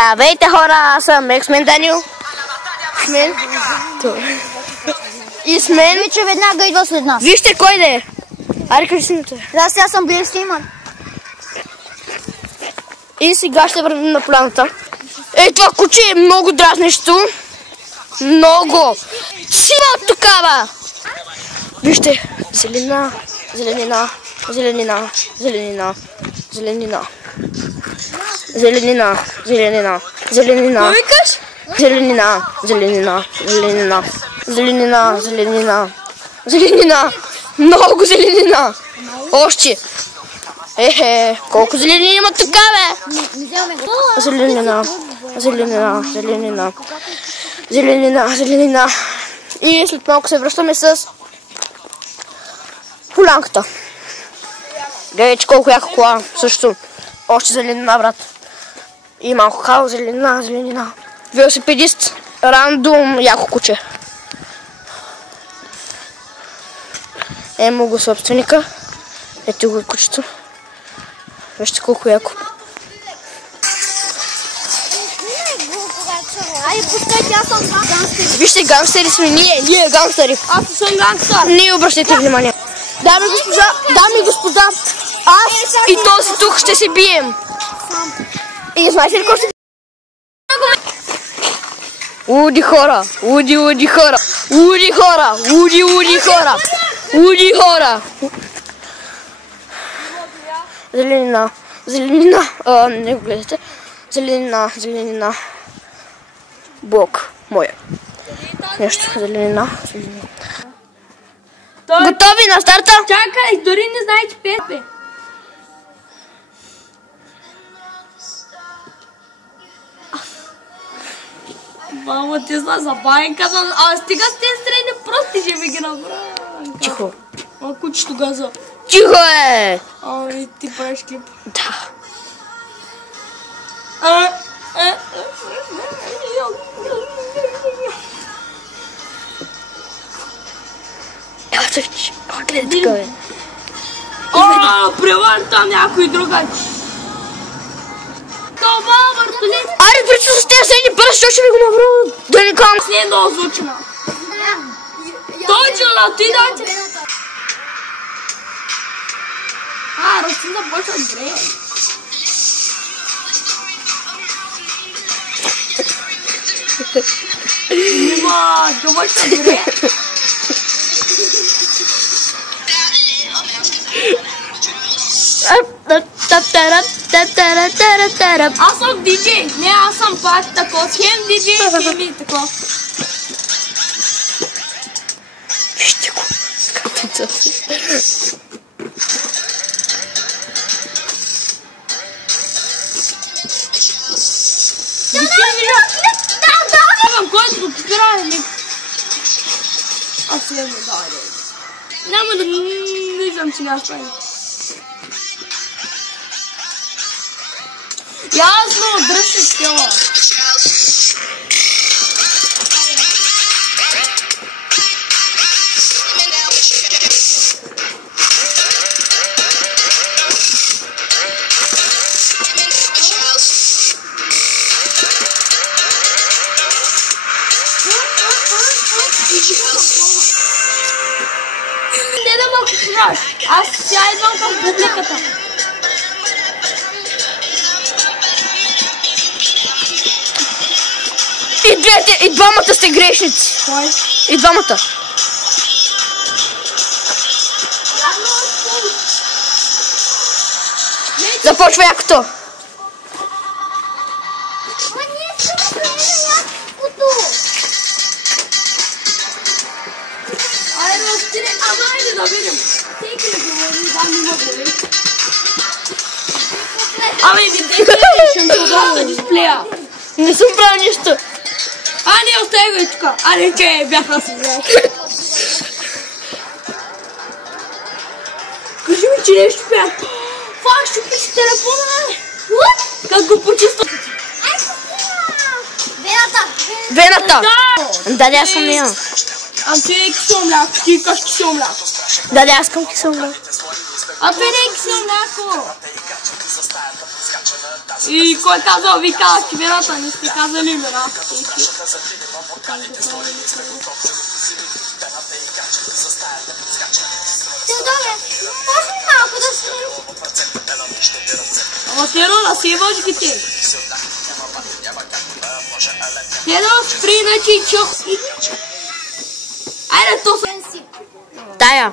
Здравейте хора, аз съм Ексмен Данил. И с мен... Че веднага идва след нас. Вижте кой да е. Аре, кажи си името. Да, сега съм бил стримър. И сега ще вървим на поляната. Това куче е много дразнещо. Много. Сива такава. Вижте, зелена, зеленина, зеленина, зеленина, зеленина. Зеленина, зеленина, зеленина. Какво викаш? Зеленина, зеленина, зеленина, зеленина, зеленина, зеленина. Много зеленина. Още. Колко зеленина има тук, бе? Зеленина, зеленина, зеленина, зеленина, зеленина. И след малко се връщаме с полянката. Гледайте колко яка кола. Също. Още зеленина, брат. И малко хал, зеленина, зеленина. Велосипедист. Рандом, яко куче. Емо го собственика. Ето го и кучето. Вижте колко яко. Айде, пускайте, аз съм гангстери. Вижте, гангстери сме ние гангстери. Аз съм гангстър. Не обръщайте внимание. Дами и господа, аз и този тук ще се бием. И знаете ли какво ще... Луди хора, луди хора, луди хора, луди хора, луди хора. Зеленина, зеленина, не го гледате. Зеленина, зеленина. Бог моя. Нещо, зеленина, зеленина. Готови на старта? Чакай, дори не знае, че пее. Мамо, ти са забавен, казвам, стига с тези средни прости, ще ми ги направя. Тихо. Кучето газа. Тихо е! И ти правиш клип. Да. Гледай така, бе. Превърта някой другач. Това, въртолет. Аре, прича с тези седни бърз, що ще ви го направя? Да не кам. С не е много звучена. Точно, ти дайте. Растина почва грея. Нима, това ще грея. Аз съм диджей. Не, аз съм пак тако. Хем диджей, хем и тако. Вижте го. Катица си. Който го попирае ми. Аз си едно даде. Няма да виждам, че няма справи. Ясно, дръжте тела. Не да ме покажеш. Аз сега идвам към публиката. И двамата сте грешници. Кой? И двамата. Започва якото. Айде да видим. Всеки ли говори, да не мога. Видите ли, ще ме отдава на дисплея. Не съм правил нищо. Не, остави го и тук. Не, че бяха си знаеш. Кажи ми, че нещо пя. Фак, ще пише телефона, бе. Как го почиства? Вената. Да, аз съм нея. Ти е кисело мляко, ти кажеш кисело мляко. Да, аз съм кисело мляко. А той не е кисело мляко. И кой казал, ви казах имената, не сте казали имена. Теодоре, може ли малко да снимем? Ама Теодора, си имаш ги те. Теодор, спри, иначе чох. Айде, то са... Тая.